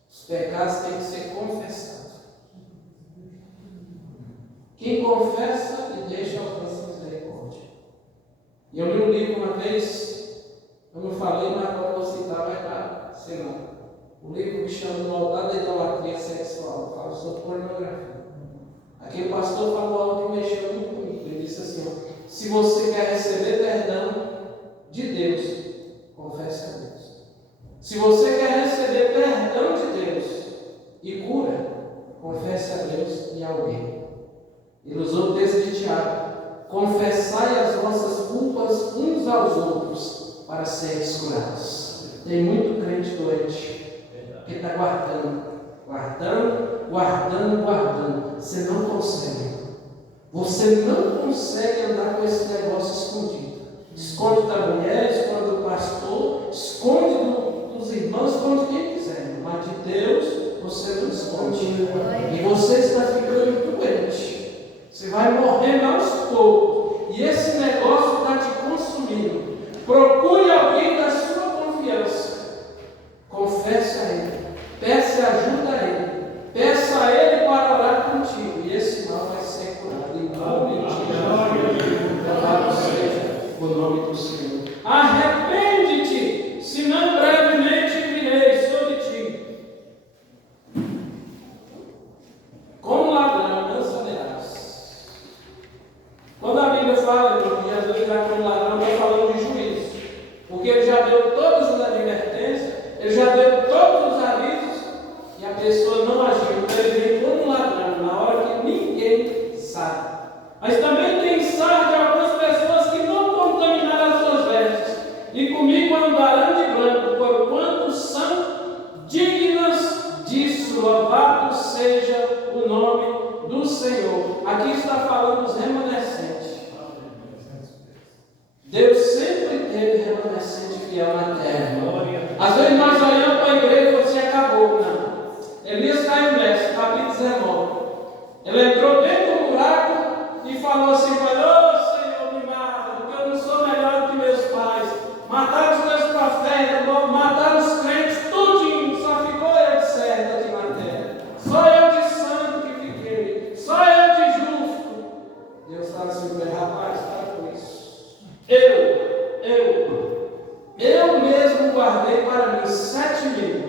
Os pecados têm que ser confessados. Quem confessa e deixa alcança misericórdia. E eu li um livro uma vez, eu não falei, mas agora vou citar, vai estar semana. O livro que chama do altar da idolatria sexual, fala sobre pornografia. Aquele pastor falou algo que Se você quer receber perdão de Deus, confesse a Deus. Se você quer receber perdão de Deus e cura, confesse a Deus e a alguém. Ele usou o texto de Tiago: confessai as vossas culpas uns aos outros para seres curados. Tem muito crente doente que está guardando. Você não consegue. Você não consegue andar com esse negócio escondido. Esconde da mulher, esconde do pastor, esconde dos irmãos, esconde quem quiser. Mas de Deus, você não esconde. E você está ficando doente. Você vai morrendo aos poucos. E esse negócio está te consumindo. Procure alguém da sua confiança. Confesse a Ele. Peça ajuda a Ele. Peça a Ele para orar contigo. E esse mal vai ser curado. Em nome de Jesus. Louvado seja o nome do Senhor. Arrepende-te, senão brevemente virei sobre ti. Como ladrão, não saberás. Quando a Bíblia fala que Jesus irá como ladrão, está falando de juízo. Porque ele já deu todas as advertências, ele já deu todos os avisos, e a pessoa não agiu. Então ele vem como ladrão, na hora que ninguém sabe. Mas também tem sarde algumas pessoas que não contaminaram as suas vestes, e comigo andarão de branco, porquanto são dignas disso. Louvado seja o nome do Senhor. Aqui está falando dos remanescentes. Deus sempre teve remanescente fiel na terra. Às vezes nós olhamos para a igreja e falamos assim: acabou. Não. Elias caiu nessa, capítulo 19. Ele entrou dentro do buraco e falou assim: ô Senhor, me mata, porque eu não sou melhor do que meus pais. Mataram os meus profetas, mataram os crentes, tudinho, só ficou eu de certo aqui na terra. Só eu de santo que fiquei, só eu de justo. Deus estava assim: rapaz, para com isso. Eu mesmo guardei para mim 7.000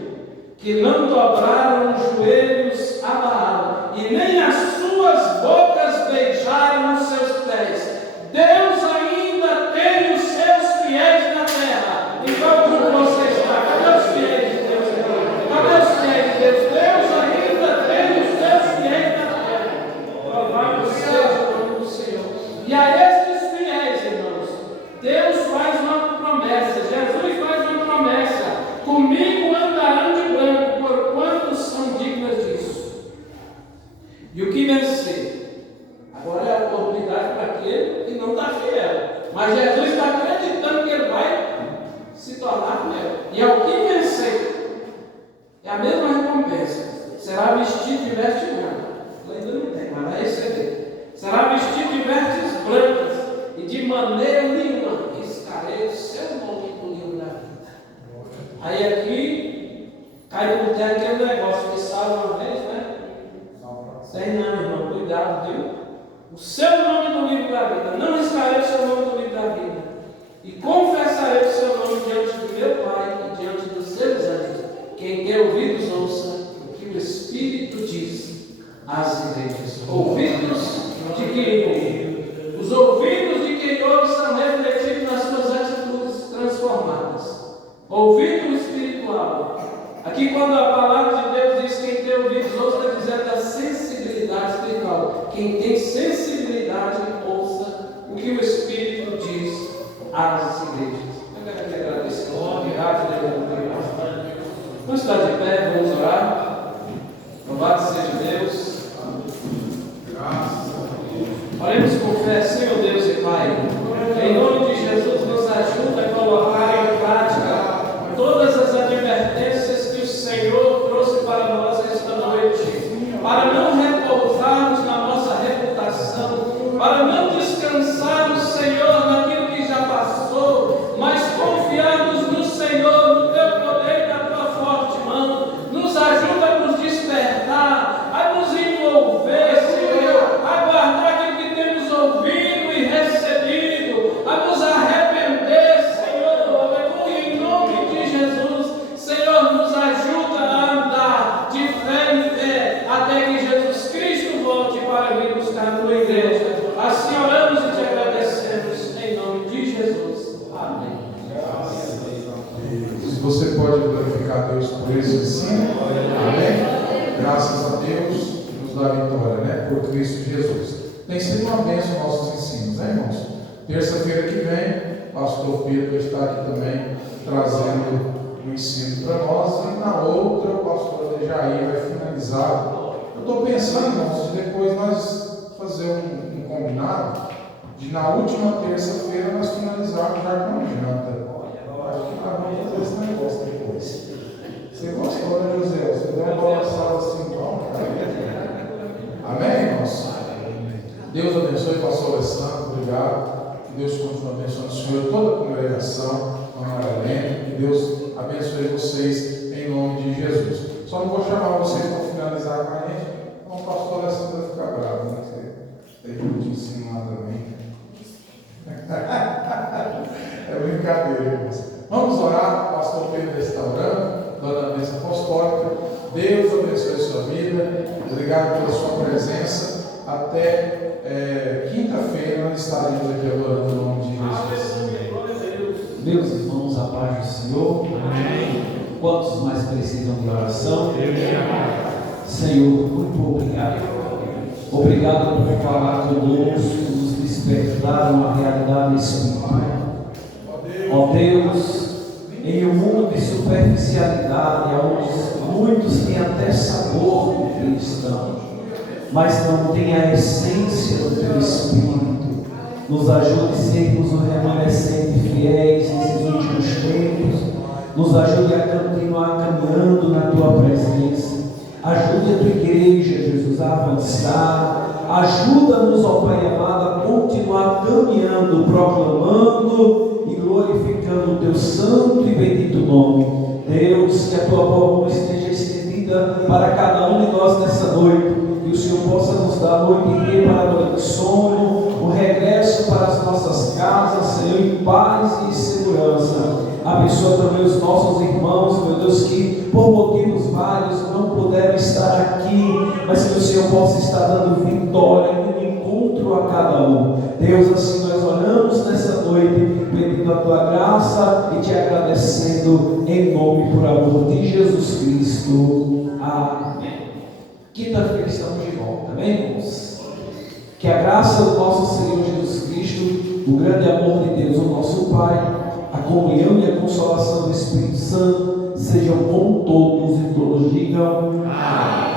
que não dobraram os joelhos a Baal, e nem as suas bocas beijaram os seus pés. Deus ainda tem os seus fiéis na terra. Então, como você está? Cadê os fiéis de Deus? Cadê os fiéis de Deus? Deus ainda tem os seus fiéis na terra. Louvado seja o nome do Senhor. E a estes fiéis, irmãos, Deus faz uma promessa. Jesus faz uma promessa: comigo andarão de branco, porquanto são dignas disso. E o que vencer? Agora é a oportunidade para aquele que não está fiel. Mas Jesus está acreditando que ele vai se tornar fiel. E ao que vencer, é a mesma recompensa. Será vestido de veste branca. Ainda não tem, mas vai receber. Será vestido de vestes brancas, e de maneira nenhuma riscarei o seu nome do livro da vida. Aí aqui cai por terra aquele negócio que salva uma vez, né? Tem não, irmão, cuidado, viu? O seu nome no livro da vida. Não riscarei o seu nome no livro da vida. E confessarei o seu nome diante do meu Pai e diante dos seus anjos. Quem tem ouvidos, ouça o que o Espírito diz às igrejas. Ouvidos de quem ouve. Os ouvidos de quem ouve são refletidos nas suas atitudes transformadas. Ouvido espiritual. Aqui, quando a palavra de Deus diz quem tem ouvidos, ouça, está dizendo da sensibilidade espiritual. Quem tem sensibilidade, ouça o que o Espírito diz às igrejas. Eu quero aqui agradecer. Vamos estar de pé, vamos orar. Louvado seja Deus. Graças a Deus. Oremos com fé, Senhor Deus e Pai. Em nome de Jesus, nos ajuda a colocar em prática todas as advertências que o Senhor trouxe para nós esta noite, para não repousarmos na nossa reputação, para não descansarmos, Senhor, naquilo que já passou, mas confiarmos no Senhor, no Teu poder e na Tua forte mão. Nos ajuda a nos despertar, a nos envolver, Senhor, a guardar aquilo que temos ouvido e recebido, a nos arrepender, Senhor, aleluia, em nome de Jesus. Senhor, nos ajuda a andar de fé em fé, até que Jesus Cristo volte para vir buscar a Tua igreja. Assim oramos e te agradecemos. a Deus por esse ensino. Amém? Graças a Deus que nos dá vitória, né? Por Cristo Jesus. Tem sido uma bênção nossos ensinos, né, irmãos? Terça-feira que vem, o pastor Pedro está aqui também trazendo um ensino para nós, e na outra o pastor Jair vai finalizar. Eu estou pensando, irmãos, de depois nós fazer um combinado de na última terça-feira nós finalizarmos já com a janta. Acho que nós vamos fazer esse negócio depois. Você gostou, né, José? Você deu uma balançada assim, bom, amém, irmãos? Deus abençoe, pastor Alessandro, obrigado. Que Deus continue abençoando o senhor e toda a congregação, Ana Helena. Que Deus abençoe vocês em nome de Jesus. Só não vou chamar vocês para finalizar com a gente, então o pastor Alessandro vai ficar bravo, né? Você tem que te ensinar também. É brincadeira, irmãos. Vamos orar, o pastor Pedro está orando, dando a bênção apostólica. Deus abençoe a sua vida. Obrigado pela sua presença. Até quinta-feira nós estaremos aqui adorando o nome de Jesus. Meus irmãos, a paz do Senhor. Amém. Quantos mais precisam de oração? Senhor, muito obrigado. Obrigado por falar conosco, nos despertar uma realidade espiritual. Ó Deus, em um mundo de superficialidade, onde muitos têm até sabor de cristão, mas não tem a essência do teu Espírito, nos ajude a sermos um remanescente fiéis nesses últimos tempos, nos ajude a continuar caminhando na tua presença, ajude a tua igreja, Jesus, a avançar, ajuda-nos, ó Pai amado, a continuar caminhando, proclamando e glorificando o teu santo e bendito nome. Deus, que a tua boa mão esteja estendida para cada um de nós nessa noite, que o Senhor possa nos dar noite reparadora de sono, o regresso para as nossas casas, Senhor, em paz e segurança. Abençoa também os nossos irmãos, meu Deus, que por motivos vários não puderam estar aqui, mas que o Senhor possa estar dando vitória no encontro a cada um. Deus, assim nós oramos nessa noite, pedindo a tua graça e te agradecendo em nome e por amor de Jesus Cristo. Amém. Quinta-feira estamos de volta, amém, irmãos? Que a graça do nosso Senhor Jesus Cristo, o grande amor de Deus, o nosso Pai, a comunhão e a consolação do Espírito Santo sejam com todos e todos digam amém.